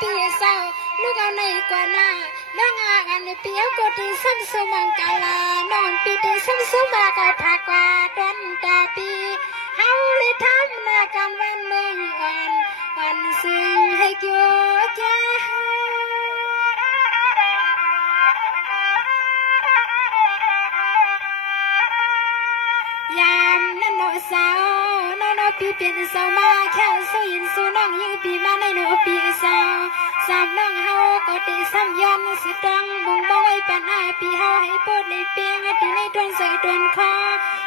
ปีเศร้าลูกเอาในกว่าหน้าน้องอาอันเปียวกดีซ้ำสมังกาลานอนปีดีซ้ำสมาก็ผักว่าดนตาปีเฮาเลยทำหน้ากันวันเมืองวันซึ่งให้เกี่ยวจ้ายามนั้นโนสาวนอนปีเปลี่ยนสาวมาแค่สู้ยินสู้น้องยิงปีมาในโนปีสาวสามน้องเฮาก็ตีซ้ำย้อนสุดดังบุงบ้องไอ้ปัญหาปีเฮาให้ปวดเลยเปียงตีในดวนใส่ดวนคอ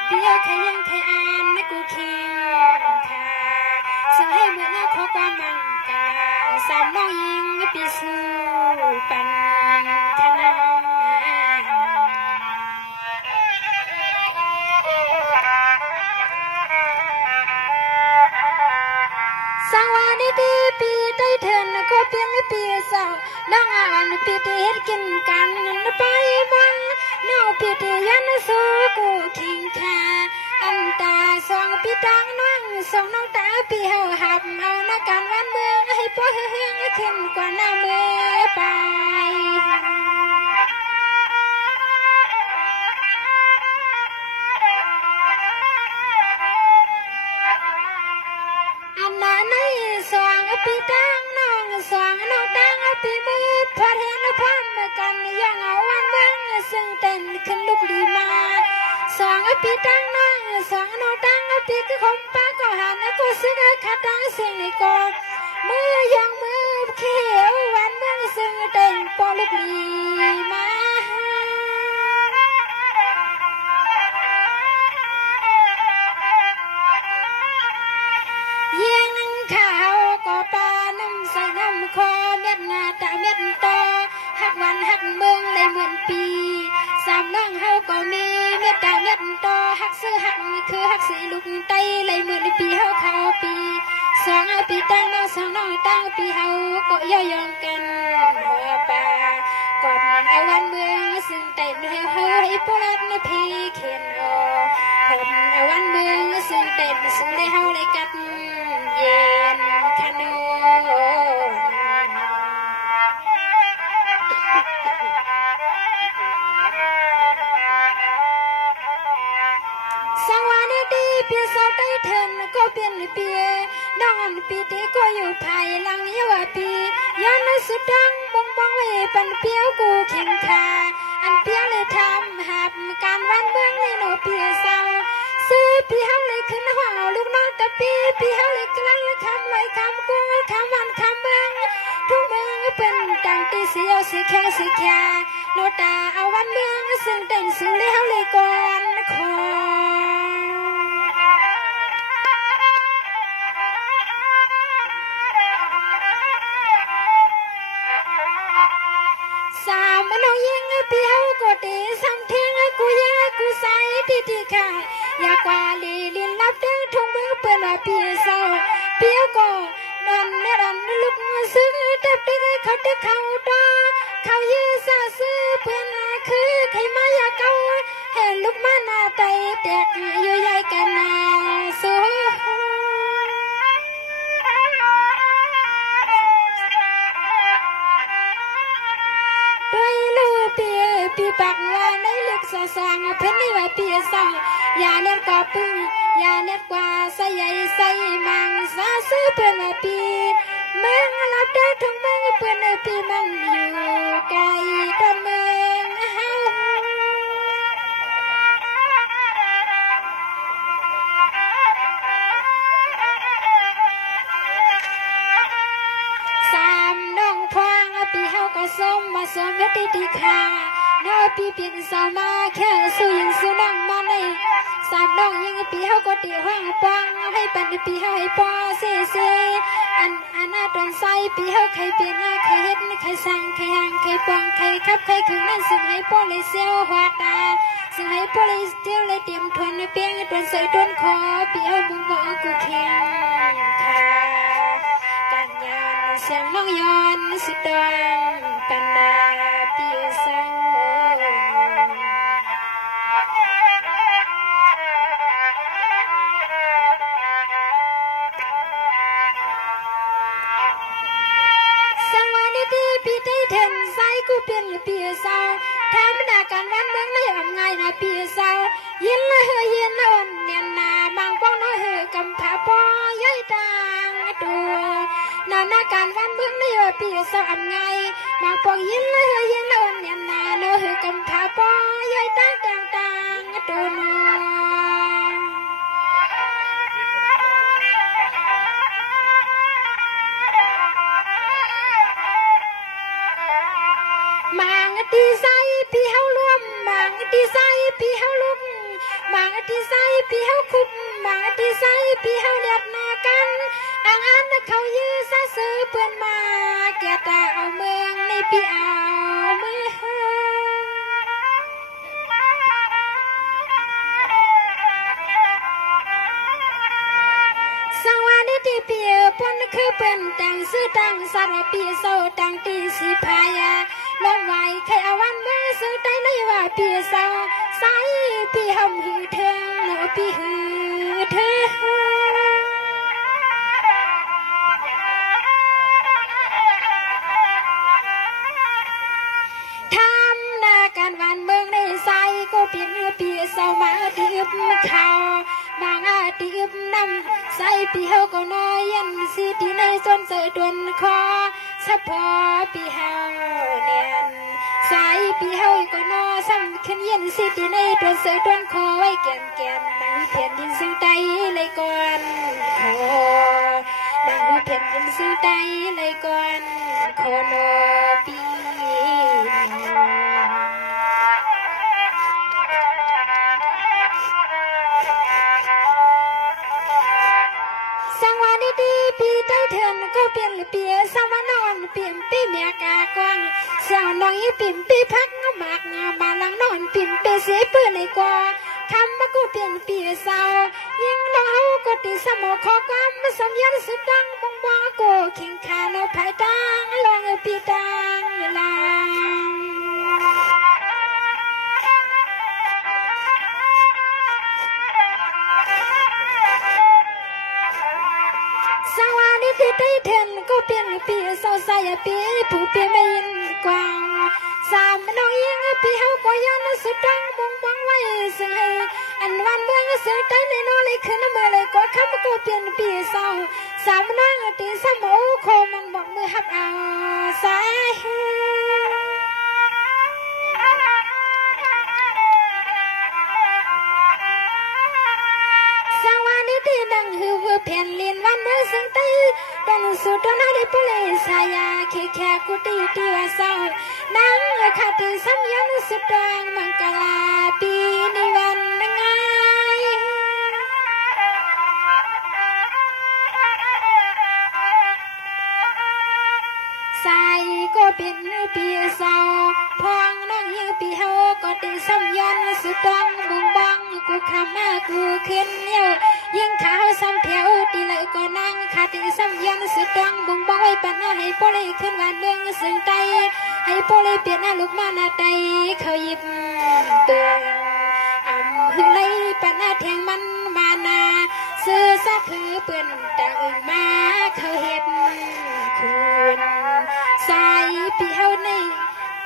ปีเอาแค่ยังแค่อ่านนะกูเคียงค่ะสั่งให้เหมือนเอาข้อความมังกาสามน้องยิงปีสู้ปันธนาสวัสดีปีได้เถินก็เพียงปีเศร้าน้องอ่านปีที่เฮ็ดกินกันไปวังน้องปีที่ยันสู้กูคิงแค่อันตาสองปีตังน้องสองน้องตาปีเฮาหับเอาหน้าการวันเมืองให้พ่อเฮืองขึ้นกว่าหน้าเมื่อไปอันนั้นในสองปีตังน้องสองน้องตังปีมือพอเห็นพร้อมกันยังเอาวันเมืองซึ่งเต้นขึ้นลุกลีมาสองปีตังน้องสองน้องตังปีคือคมปากก็หันก็ซึ่งขัดดังเสียงในกอดมือยังมือเขียววันเมืองซึ่งเต้นปอลุกลีมายิงข้าวก็ปาน้ำใส่น้ำคอเม็ดหน้าตาเม็ดตอหักวันหักเมืองเลยเหมือนปีสามน้องเฮาก็มีเม็ดตาเม็ดตอหักซื้อหักคือหักสีลูกไตเลยเหมือนปีเฮาเข้าปีสองปีตั้งน้องสองน้องตั้งปีเฮาก็ย่อยองกันเมื่อป่าก่อนเอาวันเมืองซึ่งเต้นให้เฮาให้พวกรัดในพีเขียนอผมเอาวันเมืองซึ่งเต้นซึ่งได้เฮาเลยกัดเย็นขนมสวัสดีปีสาวได้เถินก็เป็นปีน้องปีที่ก็อยู่ภายหลังเยาวปียันสุดดังบงบองไว้เป็นเปียวกูเข่งคาอันเปียวเลยทำหับการวันเมืองในโนปีสาวซื้อปีเฮาเลยขึ้นห้องลูกน้องตะปีเฮาเลยกลังคำลอยคำกูคำวันคำเมืองทุกเมืองเป็นดังตีเสียวสีแข็งสีแข็งโนตาเอาวันเมืองซึ่งเด่นซึ่งเลยเฮาเลยก่อนคอสามน้องยิงปีเฮาก็ตีซ้ำเทียงกูยากูใส่ที่ขาอยากว่าลีลินรับเด้งทงมือเปื้อนปีเศร้าเปียวก็นอนเนื้อดันลุกซื้อเต็บได้เขาได้เขาตาเขายื้อซาซื้อเพื่อนคือใครมาอยากเกาเห็นลูกมาหน้าไตแตกอยู่ใหญ่กันนาสู้ด้วยลูกปีปากว่าในลึกสะสางเพิ่นนี่ว่าปีเศร้าอย่าเน็ตก็ปึ้งอย่าเน็ตกว่าใส่ใหญ่ใส่มังซาซื้อเพื่อนว่าปีเมืองรับได้ทั้งเมืองเพื่อนปีมันอยู่ไกลต้นเมืองเฮาสามน้องพวางปีเฮาก็สมมาสมเม็ดดีค่ะน้าปีเปลี่ยนสาวมาแค่สู้ยิงสู้นั่งมาในสามน้องยิงปีเฮาก็ตีห้างปังให้ปันปีเฮาให้ปอเสียอันหน้าตอนใสปีเฮาใครเปลี่ยนใครเฮ็ดใครสั่งใครห่างใครปองใครขับใครถึงนั่นซึ่งให้ปอเลยเสียวหัวตาซึ่งให้ปอเลยเตี้ยวเลยเตรียมทวนเปียงทวนใส่ทวนคอปีเฮาบุ้งบ่กูเคียงค่ะการยานเสียงน้องย้อนสุดดังปันนาปีเศร้าส เปลี่ยนปีเศร้าทำด่าการวันเมืองในอำไงนะปีเศร้ายินละเฮยยินละวันเนียนนาบางป้องน้อยเฮกำผาปอย่อยต่างตัวนานาการวันเมืองในปีเศร้าอำไงบางป้องยินละเฮยยินละวันเนียนนาโนเฮกำผาปอย่อยต่างตัวนัวมางตีใส่พี่เฮารวมมางตีใส่พี่เฮาลุกมางตีใส่พี่เฮาคุบมางตีใส่พี่เฮาเลียดนากันอันเขายื้อซะซื้อเปื้อนมาแก่ตาเอาเมืองในพี่เอาเมืองสังวานิติเปียปนคือเป็นแต่งซื้อตังสารปีโซตังตีสีพายาลมไหวใครเอาวันมือซื้อได้ในว่าปีโซใส่ปีหำหือเทิงเนาะปีหือเทิงทำนาการวันเมืองในใส่ก็เปลี่ยนปีโซมาตีบเขาบางอาตีบน้ำใส่ปีเฮาก็น้อยยันสิที่ในจนเสยตวนคอสะพอปีเฮาเนียนใส่ปีเฮาก็น้อซ้ำขึ้นยันสิที่ในตวนเสยตวนคอไว้แก่นดังเพียนดินซึ่งใจเลยก่อนขอดังเพียนดินซึ่งใจเลยก่อนขอนอปีสังวานิติปีใต้เถื่อนก็เปลี่ยนเปียสวานอนเปลี่ยนปีเมียกากวางเสี่ยวน้อยปิ่มปีพักหมากมาลังนอนปิ่มเปเสียเปื้อนในกว่าคำมาก็เปลี่ยนปีเศร้ายิ่งเราก็ตีสมอขอความมาสมยันสุดดังบงบ้าก็เข่งขาโนภายตังลองปีตังลางสังวานิติใต้เถื่อนก็เปลี่ยนปีเศร้าใส่ปีผู้เปลี่ยนไม่ยินกว่างสามน้องยิงปีเฮาก็ยันสุดดังบงบ้าไว้ซึ่งให้อันวันเมืองเสือใจในน้องเลยขึ้นเมื่อเลยก็คำก็เปลี่ยนปีเศร้าสามน้องตีสมอโคมันบอกมือหับเอาสายสังวานิติดังหือเพียนเลียนวันเมื่อซึ่งตีดังสุดตอนนั้นได้ปเลยสายาแค่กุฏิที่ว่าเศร้านั่งขาดสัญญาณสุดดังมังกลาปีในวันไงใส่ก็เป็นปีเศร้าพองน้องยังปีเฮาก็ตีสัญญาณสุดดังบุงบังกูขมากูขึ้นเยี่ยวยิ่งขาวซ้ำเพียวตีเลยก็นั่งขาดสัญญาณสุดดังบุงบังไว้ปัญหาให้ปเลยขึ้นวันเมืองซึ่งใจให้ปเลยเปลี่ยนหน้าลูกมาหน้าใจเขาหยิบเตือนหึงเลยปัญหาแทงมันมานาซื้อซะคือเปื่อนแต่อื่นมาเขาเห็นคุณใส่ปีเฮาใน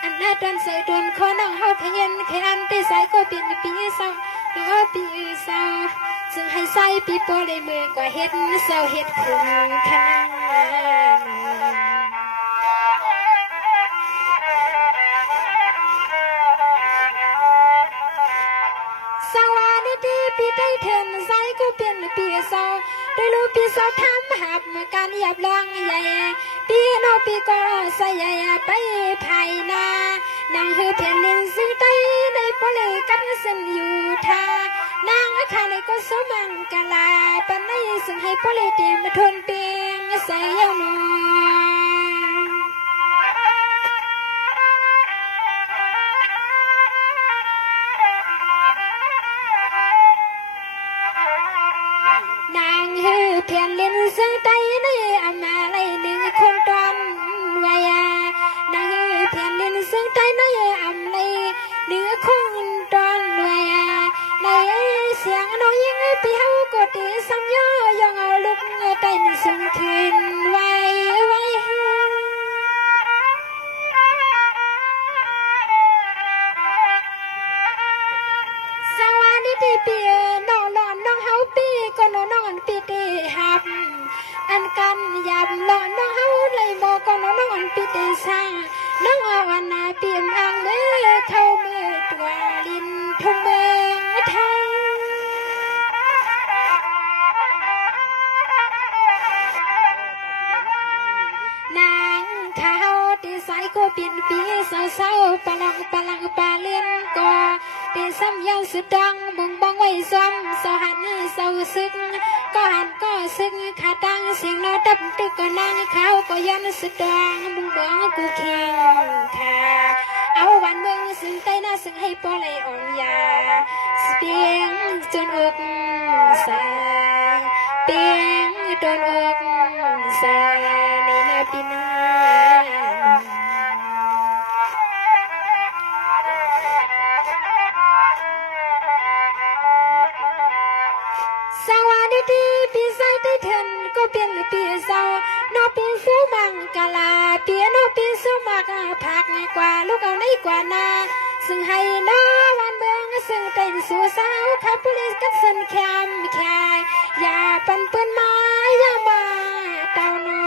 อันน่าตอนใส่ตวนคอน้องเฮาขยันขยันที่ใส่ก็เป็นปีเศร้าแล้วปีเศร้าซึ่งให้ใส่ปีโปเลยมือกว่าเฮ็ดเศร้าเฮ็ดคุณขนาดสังวานิติปีใต้เถื่อนใส่ก็เป็นปีเศร้าโดยรู้ปีเศร้าทำหับการหยับลองใหญ่ปีนอปีก็ใส่ใหญ่ไปภายนานางเฮือเพียนลินซึ่งใต้ในปเลยกันซึ่งอยู่ท่านางอาคาในก็สมังกลาปันในซึ่งให้ปเลยเตรียมทนเปียงใส่ยามนางเฮือเพียนลินซึ่งใต้ในอามาในหนึ่งคนตอนวายานางเฮือเพียนลินซึ่งใต้ในอำในหนึ่งคนตอนวายาในเสียงน้อยยิ่งปีเฮาก็ตีซ้ำย่อยังเอาลุกเต้นซึ่งคืนไว้ ก็เป็นปีเศร้าๆปลังปลาเลื่อนก็ปีซ้ำยาวสุดดังมุงบังไว้ซ้ำเศร้าหันเศร้าซึกก็หันก็ซึกขาดังเสียงนอดับตึกก็นางเขาก็ย้อนสุดดังมุงบังกูเคียงค่ะเอาวันเมืองซึ่งใต้หน้าซึ่งให้ปอไหลอ่อนยาเปียงจนอกสาเปียงจนอกสาในนาปีนาสวัสดีปีใส่ได้เถินก็เป็นปีเศร้านอปีฟูมังกาลาเปียนอปีสุมักผักกว่าลูกเอาในกว่านาซึ่งให้น้าวันเบืองซึ่งเต้นสู่สาวขับปุริสกันสันแคมแคยอย่าปันเปิ้นมาอย่ามาเต้านอ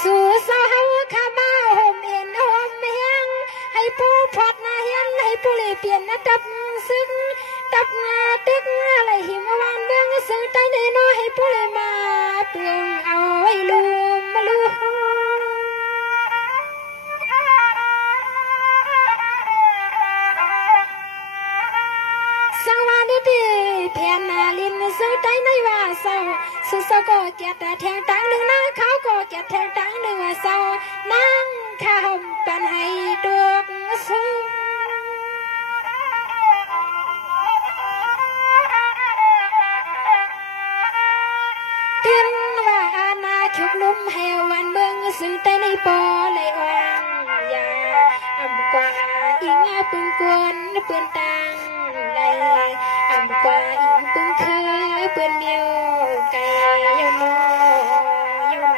สู่สาวข้ามาห่มเอ็นห่มเฮียงให้ผู้พอดนาเฮียนให้ผู้เลยเปลี่ยนนะดับซึ่งดับงาตึกอะไรหิมวันเบื้องซึ่งใต้ในน้อให้ผู้เลยมาเปลืองเอาไว้ลืมมาลูสวัสดีเพียนนาลินซึ่งใต้ในว่าเศร้าสุสก็เกียรติแทงตังหนึ่งนะเขาก็เกียรติแทงตังหนึ่งว่าเศร้านั่งข้าห่มปันให้ดวงสูงดินว่าอาณาชุกลุ่มให้วันเมืองซึ่งใต้ในปอเลยว่างยาอำกว่าอิงปึงกวนเปื่อนตังเลยอำกว่าอิงปึงคือเปื่อนเมียวไก่ยนอยน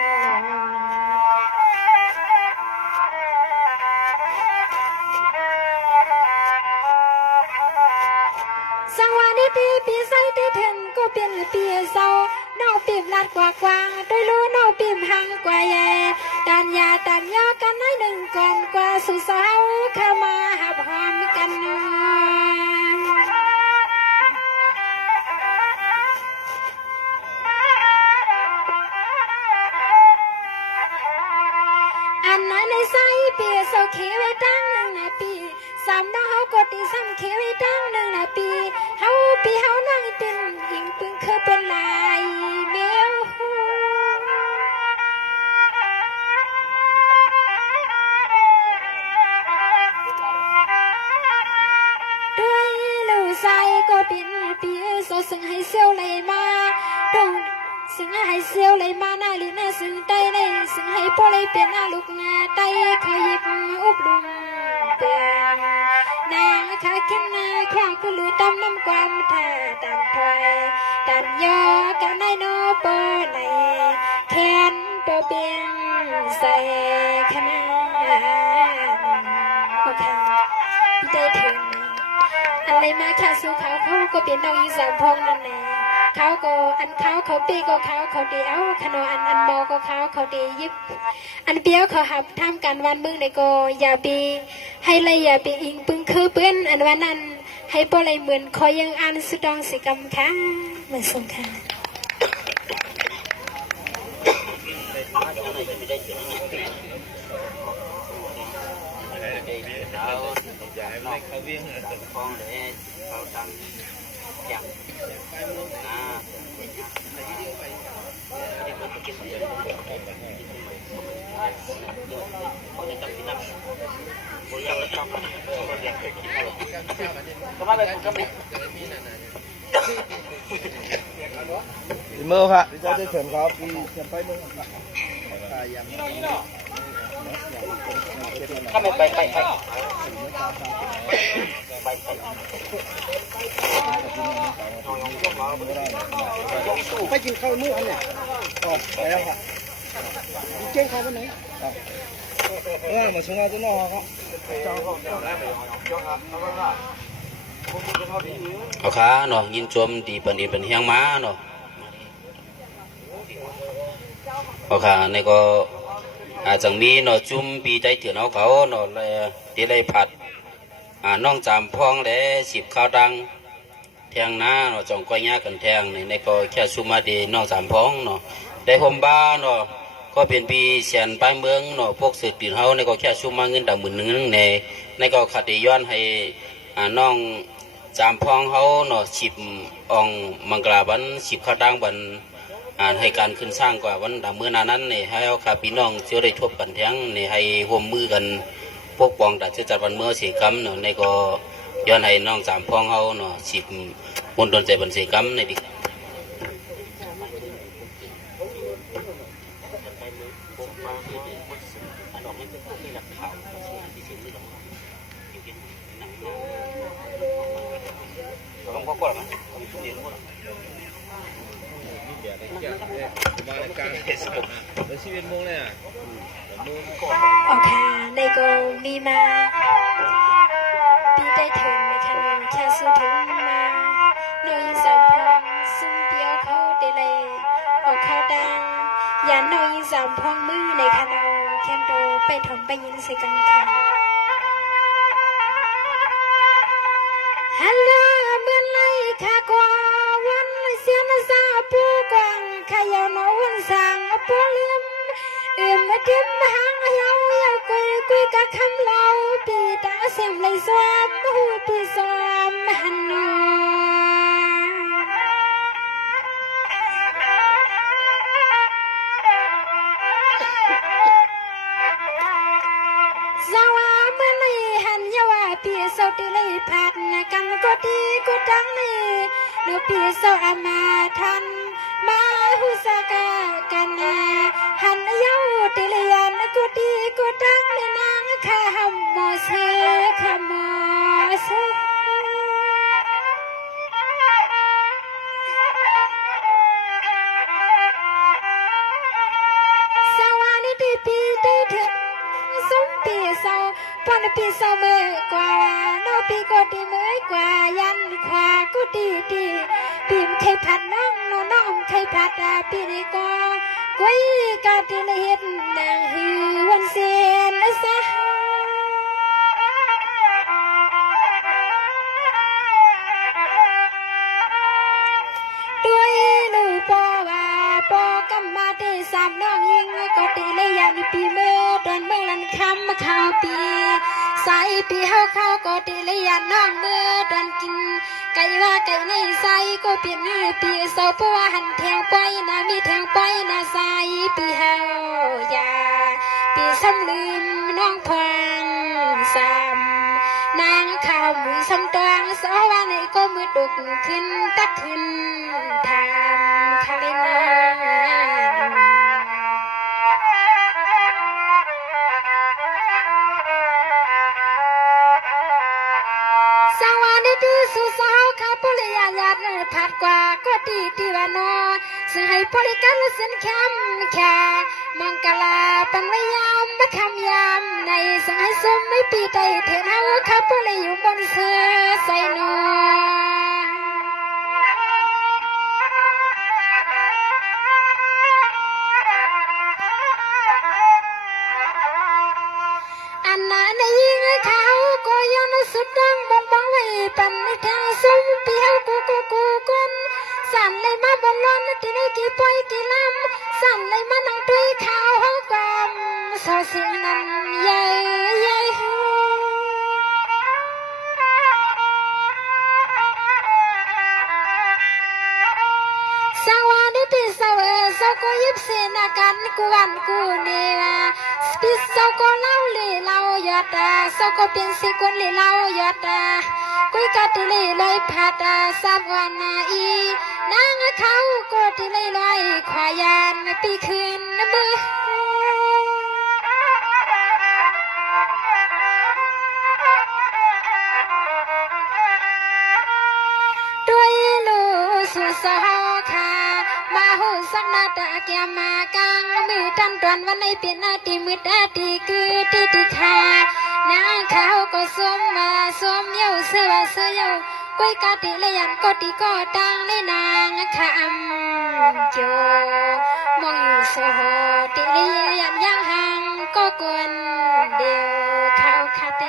สังวานิตีปีใส่ตีเทนก็เป็นปีเศร้านอกปีมลัดกว่ากวางโดยรู้นอกปีมหังกว่าแย่ดันยากันให้หนึ่งก่อนกว่าสุสาวเข้ามาหับหอมกันอันนั้นในไส้ปีเศร้าเขไว้ตั้งหนึ่งนาปีสามน้องเขากดตีซ้ำเขไว้ตั้งหนึ่งนาปีเขาปีเขานั่งเป็นหิงปึงคือเป็นลายเมียวด้วยลูกใส่ก็เป็นปีโซซึ่งให้เซลเลยมาดงซึ่งให้เซลเลยมาหน้าลินซึ่งใต้ในซึ่งให้พ่อเลยเป็นอาลูกนาใต้เขาหยิบอุบลุงเปียงนาขาขึ้นนาแข้งก็ลือตำน้ำความท่าตามถอยตามยอกันในโนปอในแขนตัวเบียงใส่ขนาโอเคพี่ใจถึงอะไรมาแค่สู้เขาก็เป็นน้องอีสานพงนั่นแหละเขาก็อันเขาปีก็เขาดีเอาขนมอันโมก็เขาดียิบอันเปี้ยวเขาหับทำการวันเมืองในก็อย่าปีให้เลยอย่าปีอิงปึงคือเปื้อนอันวันนั้นให้ปอเลยเหมือนคอยยังอันสุดองสิกรรมค่ะเหมือนส่งค่ะเมื่อครับพี่เจ้าได้เฉินครับพี่เฉินไปเมื่อก็ไม่ไปไปกินข้าวมื้ออันเนี่ยอ๋อไปแล้วค่ะเจ๊งเขาไปไหนมาชงเอาตัวน้อครับเอาขาเนาะยินจมดีปานนี้เป็นเฮียงม้าเนาะเอาขาในก็อาจจะมีเนาะจุ่มปีใจเถื่อนเอาเขาเนาะเลยที่ไรผัดน้องจามพองและสิบข้าวดังแถ งนะเนาะจองก้อยยากันแทงในก็แค่สุมาดีน้องสามพ้องเนาะได้ผมบ้าเนาะก็เป็นปีเสียนปลายเมืองเนาะพวกสืบตีนเฮาในก็แค่สุมาเงิน10,000ในก็ขัดย้อนให้น้องสามพ้องเฮาเนาะ10องมังกราบัน10ข้าวตังบันให้การขึ้นสร้างกว่าวันดำเมื่อนานั้นเนี่ยให้เอาข้าพี่น้องเชื่อได้ทบกันแทงเนี่ยให้ร่วมมือกันปกป้องดัชจัดวันเมื่อสีกำเนาะในก็ย้อนให้น้องสามพ้องเฮาเนาะ10มณฑลใจบันสีกำในดิต้องพกก่อนไหมมาในกลางแล้ว11 โมงเลยอ่ะ โอเคในก็มีมาปีได้ถึงในคันแค่สู้ถึงมาโนยินสามพองซุ่มเปียวเขาเดเลยออกเขาดังอย่าโนยินสามพองมือในคันเอาแคนโดไปถมไปยินใส่กันค่ะฮัลโหลเมื่อไรข้ากว่าวันเสียนซาปูกวางขยาวน้วันสั่งปูลืมมาเก็บหางเยาคุยกับคำเล่าปีตาเสียมเลยสวมหูปีสวมหันนสวาเมื่อเลยหันยาวปีสาวตีเลยพัดกันก็ดีก็ดังนี่เนื้อปีสาวอามาทันมาหุสกากันหันยาวตีเลยยันก็ดีก็ดังนี่นางข้าหำมอเสขมอเสสวานี่ดีปีได้ถึงสมปีสาวปนปีสาวเมื่อกว่าโนปีก็ดีเมื่อกว่ายันขวาก็ดีปีมเคยผัดน้องน้องเคยผัดปีนี้ก็กุยกาดีเลยเห็นนางฮือวันเสียนสะด้วยลูกปอว่าปอกำมาได้สามน้องยิงก็ดีเลยยันปีเมื่อดอนเมื่อลันคำมาข่าวปีสายปีเฮาเข้าก็ดีเลยยันน้องเมื่อดอนกินไก่ว่าไก่ในใส่ก็เปลี่ยนปีเสาเพราะว่าหันแทงไปนะมีแทงไปนะใส่ปีเฮาอย่าปีซ้ำลืมน้องพังซ้ำนางข้าวมือซ้ำตวงสอว่าในก็มือดุกขึ้นตักขึ้นทำคาเลนาสวัสดีสุสาวข้าปุริยาญาติผัดกว่าก็ดีวานอซึ่งให้บริการสินแคมแค่มังกลาปัญญายามมาคำยามในสายสมไม่ปีใดเทนาข้าปุริอยู่บนเสือใส่นออันนั้นในยิงเขาก็ย้อนสุดดังบงบังไว้ปันในทางสมเปียวกูคนสั่นเลยมาบอลลอนที่ได้กี่ปอยกี่ลำสั่นเลยมานั่งด้วยข้าวห้องกวามสอเสียงนั้นใหญ่สวัสดีสาวสาวก็ยิบเสนากันกูวันกูเนี่ยสปิสสาวก็เล่าเลยเล่ายอดสาวก็เป็นสิคนเลยเล่ายอดกุยกัดเลยลอยพัดสามวันอีนางเขาก็เลยลอยขวายันปีคืนมือด้วยลูสุสหค่ะมาหูสักนาตะเกียมากางมือตันตอนวันในเปลี่ยนนาทีมืดนาทีคือที่ค่ะนางเขาก็สวมมาสวมเย้าเสื้อเย้ากุยกาติเลยยันก็ตีก็ตังเลยนางคำโจมองอยู่โซโหติเลยยันยังห่างก็กวนเดียวเขาคาเต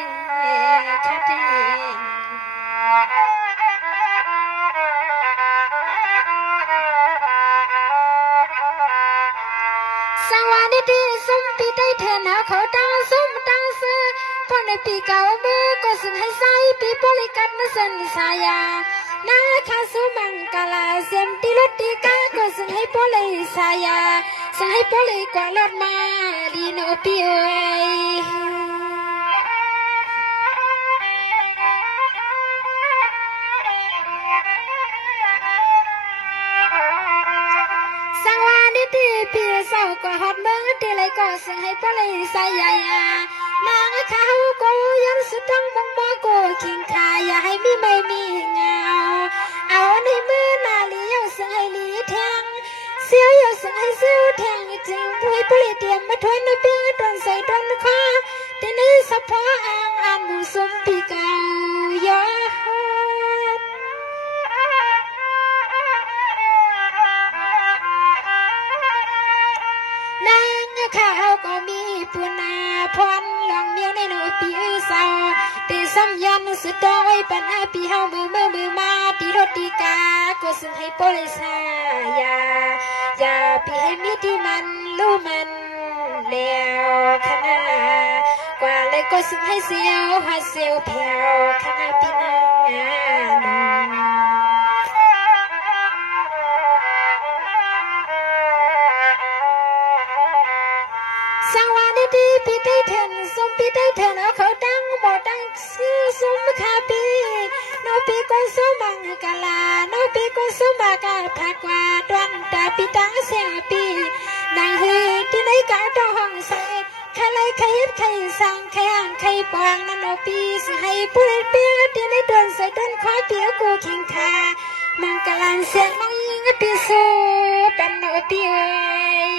นี่ที่ซุ่มปีได้แทนหาเขาตั้งซุ่มตั้งซื้อพอในปีเก่ามือก็สึงให้ใส่ปีบริการมาเส้นสายานาคาสุมังกาลาเสียมตีรถตีกาก็สึงให้บริสายาสึงให้บริกว่ารถมาดีโนปีเอ้ยสังวานิติปีเศร้าก็ฮอดเมืองที่ไรก็สึงให้บริสายานางเขาโกยันสุดทั้งบังบ่โกขิงคาอย่าให้มีไม่มีเงาเอาในมือนาลีเอาสึงให้ลีแทงเสียวเอาสึงให้เสียวแทงจึงผู้ให้ผลิตเตรียมมาทวนในเปียตอนใส่ตอนคอที่นี่สะพออ่างอ่านหมู่สมปีเก่ายอดนางเขาก็มีปุนาพรหลังเมียวในโนปีเศร้าตีซ้ำยันสุดดอยปัญหาปีเฮามือมาตีรถตีกาก็สึงให้โปลิสายอย่าปีให้มีที่มันรู้มันแล้วขนาดกว่าเลยก็สึงให้เสียวหัดเสียวแผ่วขนาดปีนางสังวานิติปีได้แทนสมปีได้แทนเอาเขาตั้งหมดตั้งซื้อสมคาปีโนปีก็สมังกาลาโนปีก็สมากาผักว่าดวนตาปีตั้งเสียปีนางเฮที่ในกาดองห้องใส่ใครเลยใครเฮ็ดใครสั่งใครอ่างใครปองนั่นโนปีสิให้ผู้เล่นเปียที่ในดวนใส่ดวนขอเปียกูขิงคามังกาลานเสียงน้องยิงปีสูเป็นโนปีเอ้ย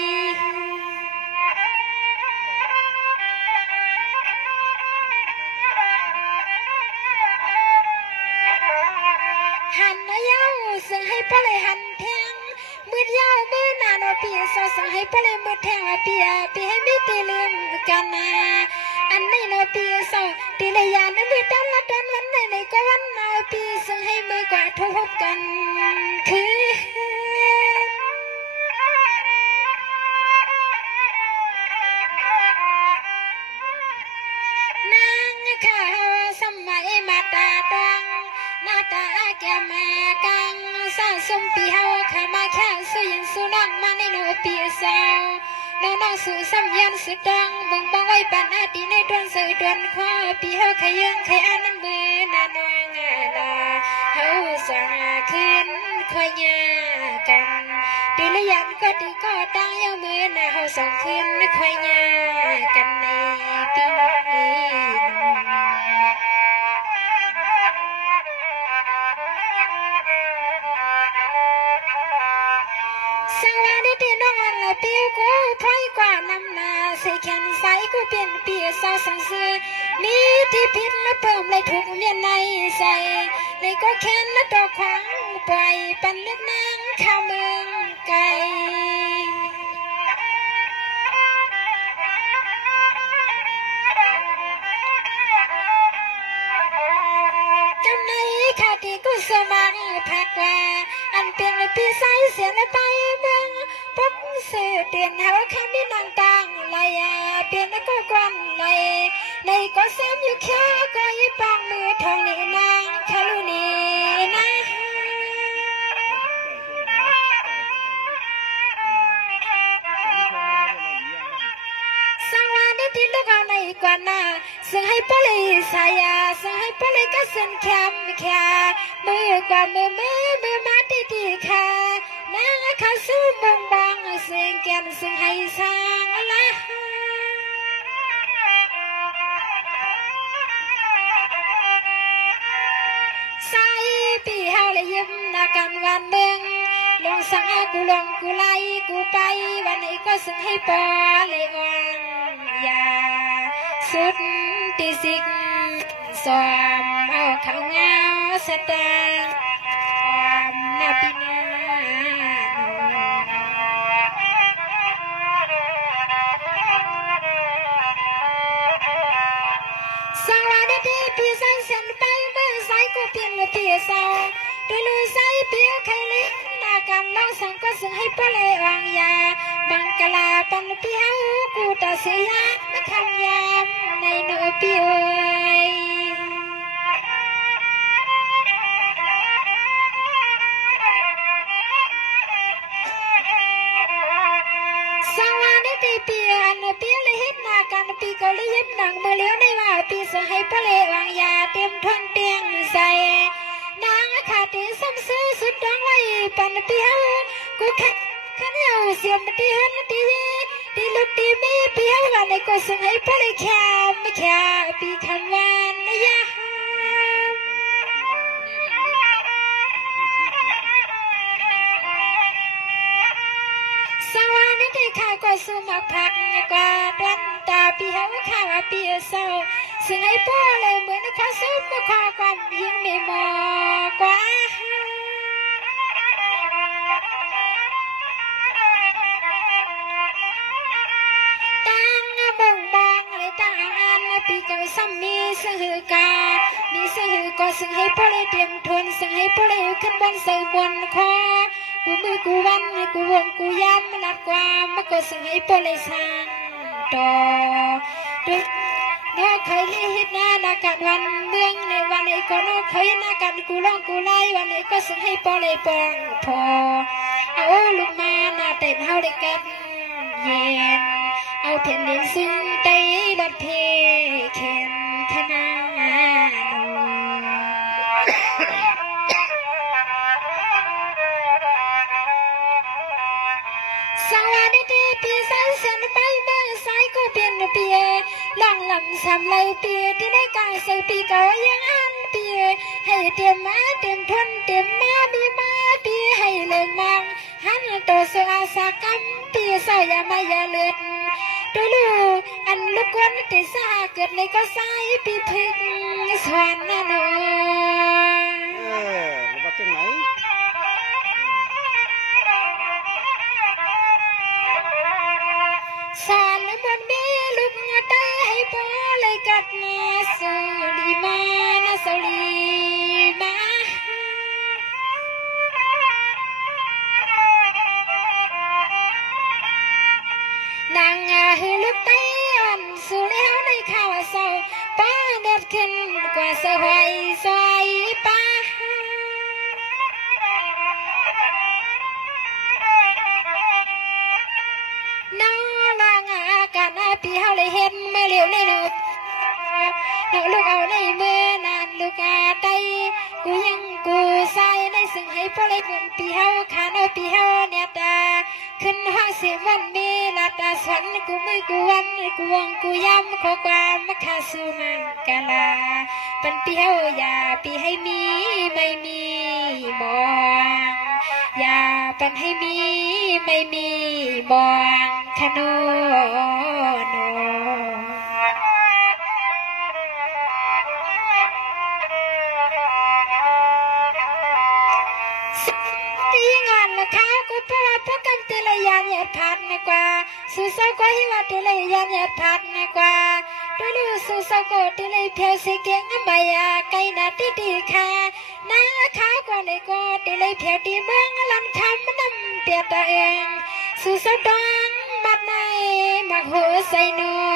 หันนายาวสึงให้พะเลยหันแทงมือยาวมือหนาโนปีสอสึงให้พะเลยมือแทงปีให้มีตีลืมกันนะอันนี้โนปีสอตีเลยยานมือดันละดันวันไหนก็วันนาปีสึงให้มือกว่าทุบกันคือนางข้าสมัยมาตาดังหน้าตาแก่มากังสร้างสมปีเฮาข้ามาแค่สุยินสุนังมาในโนปีเศร้าน้องสู่ซ้ำยันสุดดังมึงบังไว้ปันอาตีในดวนเสือดวนคอปีเฮาขยังขยันน้ำมือหน้านวงลาเฮาสาขึ้นคอยยากันตีละยันก็ตีก็ตั้งยามือหน้าเฮาสองขึ้นคอยยากันในปีสังวานิติน้องอันละปีกูพลอยกว่านำนาใส่แขนใส่กูเปลี่ยนปีสาวสังเสือนี่ที่ผิดและเพิ่มเลยถูกเมียนในใส่เลยก็แค้นและดอกขวางปล่อยปันเลือกนางข้าวเมืองไกลจำในขาที่กูสมังผักว่าอันเปลี่ยนเลยปีใสเสียเลยไปเมืองปุ๊บเสือเตียนเฮาข้ามีนางต่างเลยเปลี่ยนแล้วก็กวนเลยในก็ซ้ำอยู่แค่ก็ยิบปองมือทองนี่นางคารุณีนะสังวานิติลูกเอาในกว่านาซึ่งให้ปลิสายาซึ่งให้ปลิก็สินแคมแค่มือกว่ามือมาตีค่ะนางข้าสู้มองบองเสียงแก่นซึ่งให้สร้างละใส่ปีเฮาเลยยิ้มนากันวันเมืองลงสังกูลงกูไล่กูไปวันไหนก็ซึ่งให้ปอเลยอ่อนยาสุดตีสิกสอมเอาเขาเงาเสตางนาปีนาสังวานิติปีใส่เส้นไปมือใส่กูเปลี่ยนเลยปีเศร้าตีลุยใส่เปียใครเล็กนา กันน้องสังก็ซึ่งให้เปเลวางยาบังกลาปันเปียวกูตาเสียนักคำยามในเนื้อเปียวสวัสดีปีอันปีเลยเห็นหน้ากันปีก็เลยเห็นหนังเมื่อเลี้ยวในว่าปีส่งให้เปเลวางยาเต็มทนเตียงใส่นางขาดที่ซ้ำซื้อสุดดังไว้ปันเปียวกูแค่ขันเอาเสียมตีหันตีตีลุกตีมีเปียววันในก็ส่งให้เปเลแค่ไม่แค่ปีคันวันนะยาสวัสดีค่ะก็สุมาพักกว่าดันตาปีเฮาข้าวปีเศร้าซึ่งให้พ่อเลยเหมือนข้าซุปข้าความยิ่งไม่มอกว่าตั้งบ่งบองเลยตั้งอันปีก็ซ้ำมีสื่อกามีสื่อก็ซึ่งให้พ่อเลยเตรียมทนซึ่งให้พ่อเลยขึ้นบนใส่บนคอกูมือกูวันกูวงกูย้ำหลักความมาก็ซึ่งให้พ่อเลยสร้างต่อด้วยน้อเคยเห็นหน้านักการวันเมืองในวันไหนก็น้อเคยนักการกูร้องกูไล่วันไหนก็ซึ่งให้พ่อเลยปองพอเอาลูกมาหน้าเต็มเฮาเลยกันเย็นเอาเพียนดินซึ่งไตรถเพเข็นขนาสวัสดีปีสายเส้นไปเมื่อสายก็เปลี่ยนเปียหลังลำสามเลยเปียที่ได้กายใส่ปีเก่ายังอันเปียให้เตรียมมาเตรียมทนเตรียมมามีมาปีให้เลิงมังหันตัวสอาสากรรมปีเศร้าอย่ามาอย่าเลือดตัวลูอันลูกวันที่สาเกิดในก็สายปีพึ่งสวรรค์นะเนาะหรือว่าจังไหนสารบนเบลุกตาให้พอเลยกัดนาสลีมานาสลีมานางหือลูกไตอันสู่แล้วในข้าวเศร้าป้าเด็ดขึ้นกว่าสหายสายป้าน้องลางอาการปีเฮาเลยเห็นเมื่อเลี้ยวในนกลูกเอาในมือนานลูกอาไตกูยังกูใส่ในซึ่งให้พ่อเลยเป็นปีเฮาขาโนปีเฮาเนี่ยตาขึ้นห้องเสียงวันมีลาตาสวนกูมือกูวันกูวงกูย้ำขอความมาคาสูมังกาลาเป็นปีเฮาอย่าปีให้มีไม่มีมองอย่าเป็นให้มีไม่มีมองขนโนตีงานละข้าวกูเพราะว่าพวกกันตีเลยยานหยาดพัดนะกว่าสุสาวก็หิวตีเลยยานหยาดพัดนะกว่าดูดูสุสาวก็ตีเลยเพียวสิเกียงใบยาไก่นาตีตีค่ะนางข้าวก็เลยก็ตีเลยเพียวตีเมืองลำคำน้ำเปียตาเองสุสาวดังบัดในมักหัวใส่นัว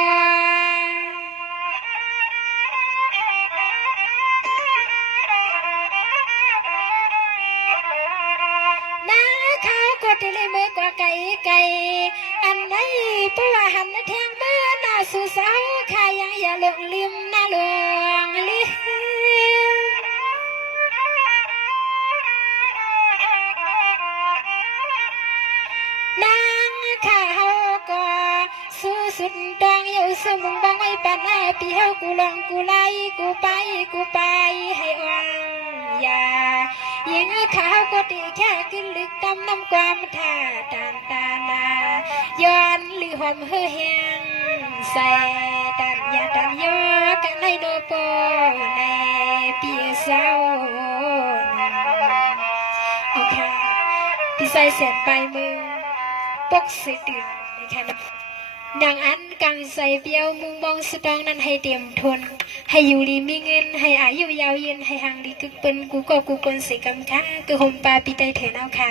นางข้าวก็ตีเลยเมื่อกว่าไก่ไก่อันไหนผู้ว่าหันแทงเมื่อหน้าสุสาวข้ายังอย่าหลงลืมหน้าหลวงลินางข้าเฮาก็สู้สุดดองอยู่สมุงบังไว้ปานหน้าปีเฮากูลองกูไล่กูไปให้อ่อนอย่ายิงข้าเฮาก็ตีแค่กินลึกตำน้ำความท่าตานตาลาย้อนหรือหอมเฮือแหงใส่ตันยาตันยอกันในโนโปในปีเศร้าโอเคพี่ใส่เสียนไปมือปกสิตื่นในแค่นั้น นางอันกังใส่เปียวมุงมองสุดองนั้นให้เตรียมทนให้อยู่ดีมีเงินให้อายุยาวเย็นให้ห่างดีกึกเปิ้นกูก็กูเปิ้นสิกำค่าคือห่มปลาปีไตเถินเอาค่ะ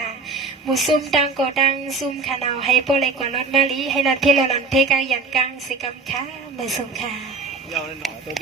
หมู่ซุ่มดังก็ดังซุ่มขนาวให้โปเลยกว่ารถมาลีให้รถเพลหลอนเพกางยันกลางสิกำค่าเมื่อซุ่มค่ะ 要那哪都不